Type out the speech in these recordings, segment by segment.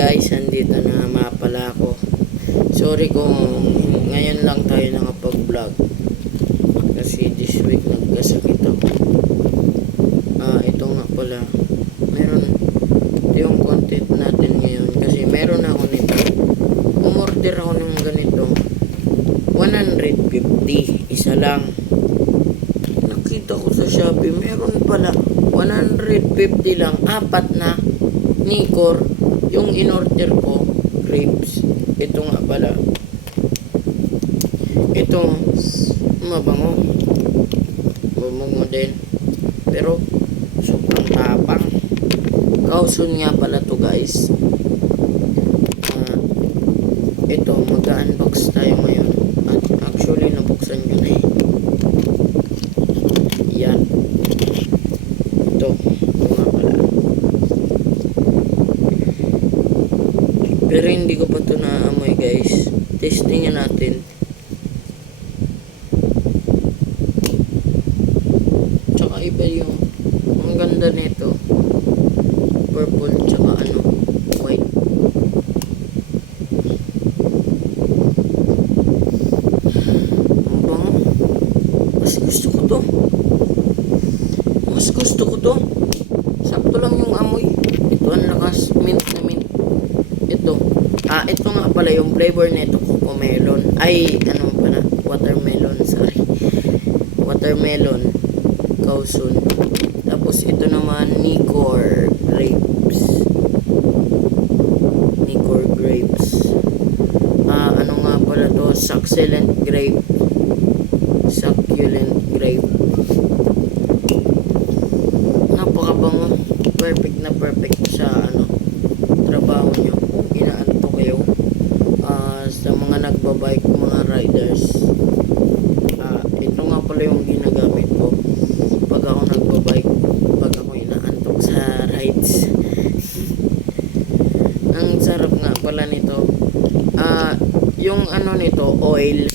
guys, andito na nga pala ako. Sorry kung ngayon lang tayo nakapag-vlog. Kasi this week nagkasakit ako. Ito nga pala. Ito yung content natin ngayon. Kasi meron ako nito. Umorder ako ng ganito. 150. Isa lang. Nakita ko sa Shopee. Meron pala. 150 lang. 4 na. Nicor. Yung in-order ko, grapes. Ito nga pala. Ito, mabango. Bumungo din. Pero, sobrang tapang. Kausun nga pala to guys. Ito, mag-unbox tayo ngayon. At actually, nabuksan ko na eh. Yan. Ito nga pala. Pero hindi ko pa ito naamoy guys. Testingin natin. Tsaka iba yung ang ganda nito. Purple tsaka white. Ang bango. Mas gusto ko to. Mas gusto ko to. Sakto lang yung amoy. Ito ang lakas. Mint na mint. Ito nga pala yung flavor nito, coco melon. Watermelon, sorry. Watermelon, kausun. Tapos ito naman, Nicor grapes. Nicor grapes. Ano nga pala to? Succulent grape. Succulent grape. Napakabango. Perfect na perfect sa trabaho nyo. Inaanto kayo sa mga nagbabike, mga riders. Ito nga pala yung ginagamit ko pag ako nagbabike, pag ako inaantok sa rides. Ang sarap nga pala nito. Yung nito, oil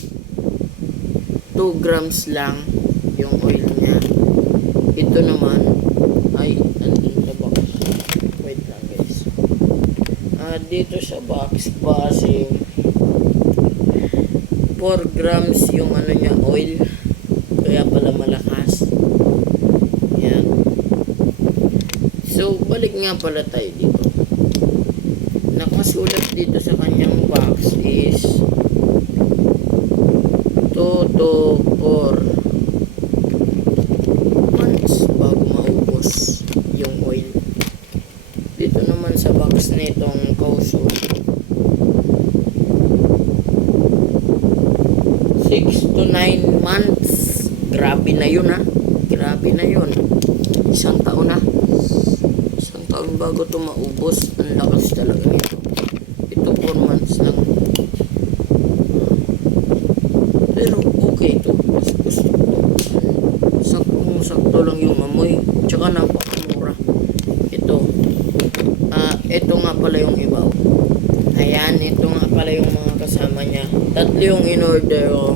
2 grams lang yung oil nya. Ito naman ay andun sa box. Wait lang guys. Dito sa box base 4 grams yung nya oil, kaya pala malakas. Yan. So balik nga pala tayo dito. Nakasulat dito sa kanyang box is 2 to 4 months bago maubos yung oil. Dito naman sa box nitong kausun 6 to 9 months. Grabe na yun Grabe na yun. Isang taon bago ito maubos. Ang lakas talaga nito. Ito 4 months lang. Pero okay ito. Mas gusto ko. Sakto lang yung amoy. Tsaka napakamura. Ito nga pala yung ibaw. Ayan, ito nga pala yung mga kasama niya. 3 yung in-order ko.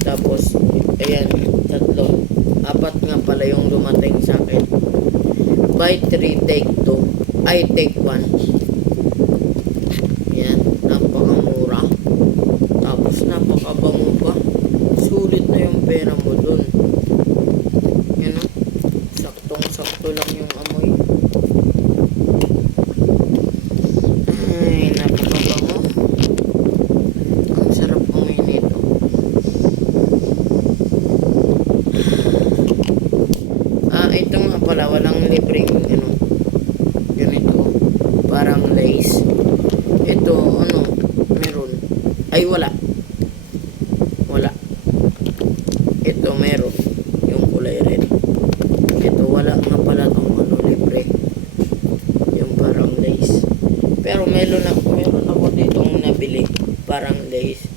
Tapos, ayan, 3. 4 nga pala yung dumating sa akin. Buy 3, take 2. Ay, take 1. Ayan, napakamura. Tapos, napakabango pa. Sulit na yung pera mo dun. Yan saktong-sakto lang yung amoy. Ay, napakabango. Ang sarap amoy nito. Ito nga pala, walang libreng ganito. Parang lace. Ito, meron. Ay, wala. Ito, meron. Yung kulay red. Ito, wala nga pala itong libre. Yung parang lace. Pero meron ako ditong nabili. Parang lace.